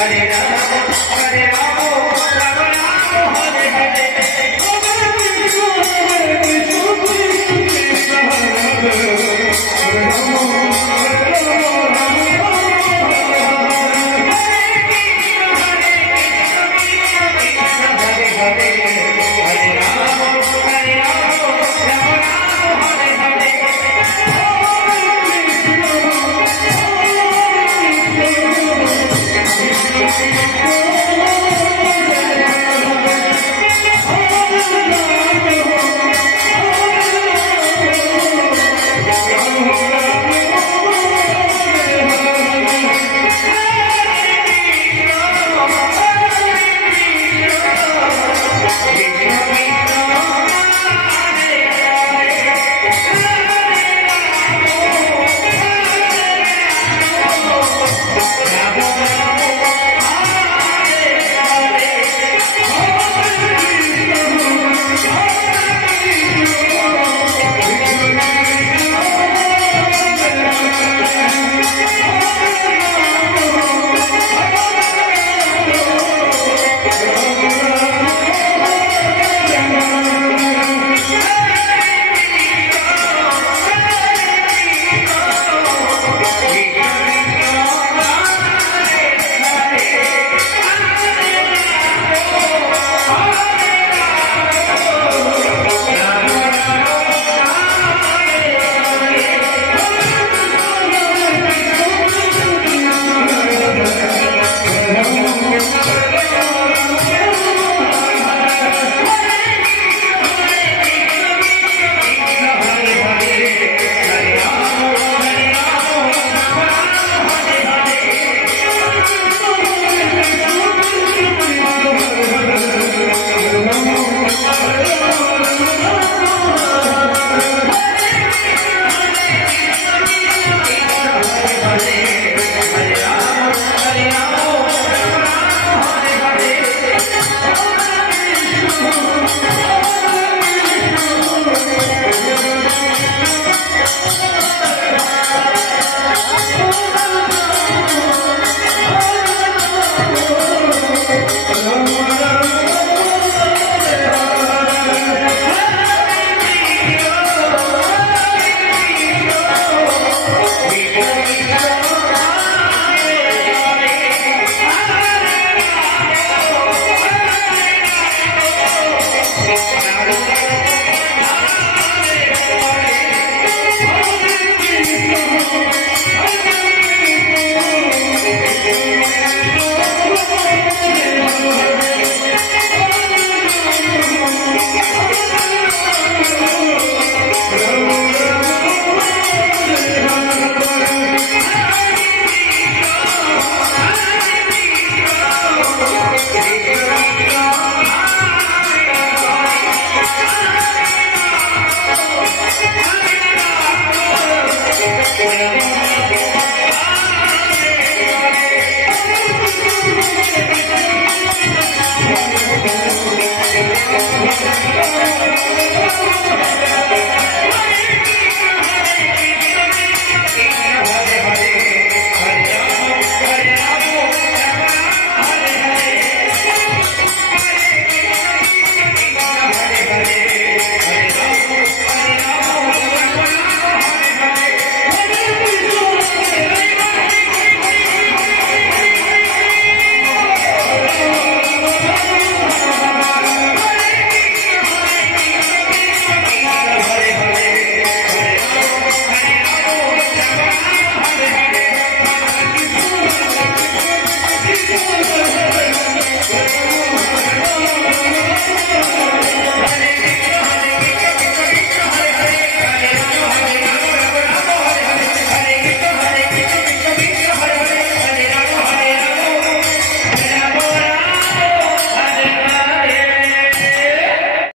Hare Rama, Hare Gracias.